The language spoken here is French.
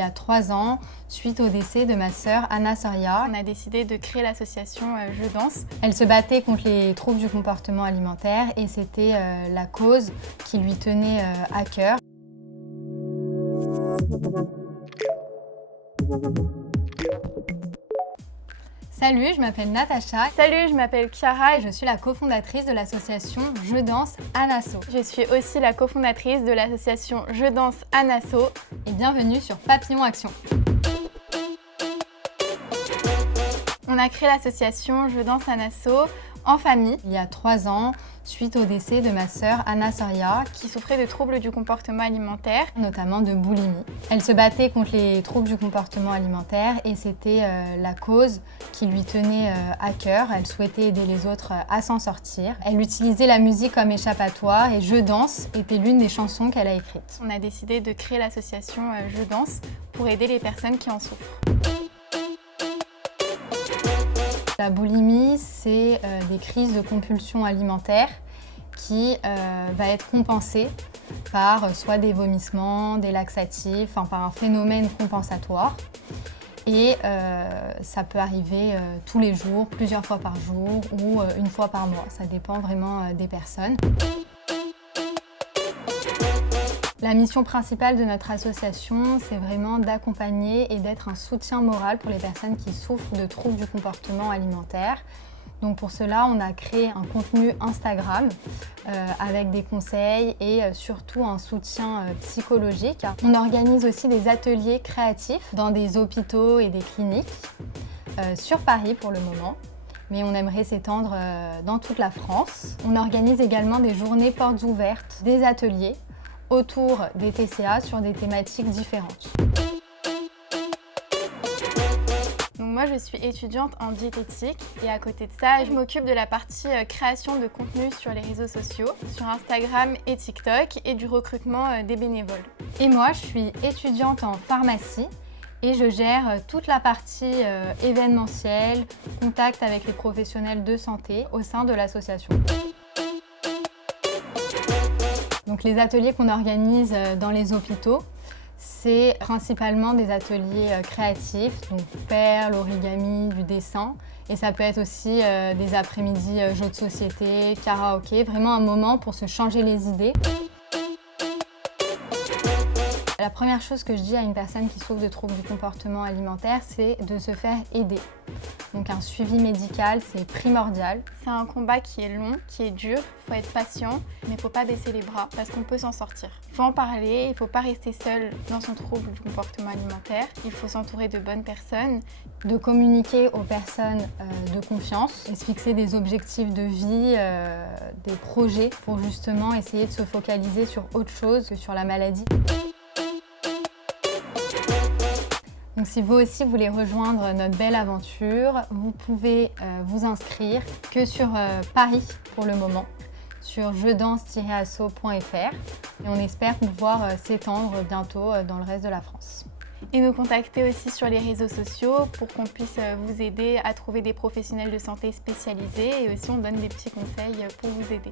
Il y a 3 ans, suite au décès de ma sœur Anna Soria, On a décidé de créer l'association Je Danse. elle se battait contre les troubles du comportement alimentaire et c'était la cause qui lui tenait à cœur. Salut, je m'appelle Natacha. Salut, je m'appelle Chiara Et je suis la cofondatrice de l'association Je Danse à Nassau. je suis aussi la cofondatrice de l'association Je Danse à Nassau. Et bienvenue sur Papillon Action. On a créé l'association Je Danse à Nassau en famille, Il y a 3 ans, suite au décès de ma sœur Anna Soria, qui souffrait de troubles du comportement alimentaire. notamment de boulimie. Elle se battait contre les troubles du comportement alimentaire et c'était la cause qui lui tenait à cœur. Elle souhaitait aider les autres à s'en sortir. Elle utilisait la musique comme échappatoire et Je Danse était l'une des chansons qu'elle a écrites. On a décidé de créer l'association Je Danse pour aider les personnes qui en souffrent. La boulimie, c'est des crises de compulsion alimentaire qui va être compensée par soit des vomissements, des laxatifs, enfin par un phénomène compensatoire. Et ça peut arriver tous les jours, plusieurs fois par jour ou une fois par mois. Ça dépend vraiment des personnes. La mission principale de notre association, c'est vraiment d'accompagner et d'être un soutien moral pour les personnes qui souffrent de troubles du comportement alimentaire. Donc pour cela, on a créé un contenu Instagram avec des conseils et surtout un soutien psychologique. On organise aussi des ateliers créatifs dans des hôpitaux et des cliniques sur Paris pour le moment. Mais on aimerait s'étendre dans toute la France. On organise également des journées portes ouvertes, des ateliers autour des TCA sur des thématiques différentes. Donc moi, je suis étudiante en diététique et à côté de ça, je m'occupe de la partie création de contenu sur les réseaux sociaux, sur Instagram et TikTok et du recrutement des bénévoles. Et moi, je suis étudiante en pharmacie et je gère toute la partie événementielle, contact avec les professionnels de santé au sein de l'association. Donc les ateliers qu'on organise dans les hôpitaux, c'est principalement des ateliers créatifs, donc perles, origami, du dessin. Et ça peut être aussi des après-midi jeux de société, karaoké, vraiment un moment pour se changer les idées. La première chose que je dis à une personne qui souffre de troubles du comportement alimentaire, c'est de se faire aider. Donc un suivi médical, c'est primordial. C'est un combat qui est long, qui est dur, il faut être patient, mais il ne faut pas baisser les bras parce qu'on peut s'en sortir. Il faut en parler, il ne faut pas rester seul dans son trouble du comportement alimentaire, il faut s'entourer de bonnes personnes. De communiquer aux personnes de confiance et se fixer des objectifs de vie, des projets pour justement essayer de se focaliser sur autre chose que sur la maladie. Donc si vous aussi voulez rejoindre notre belle aventure, vous pouvez vous inscrire que sur Paris pour le moment, sur jedanse-asso.fr et on espère pouvoir s'étendre bientôt dans le reste de la France. Et nous contacter aussi sur les réseaux sociaux pour qu'on puisse vous aider à trouver des professionnels de santé spécialisés et aussi on donne des petits conseils pour vous aider.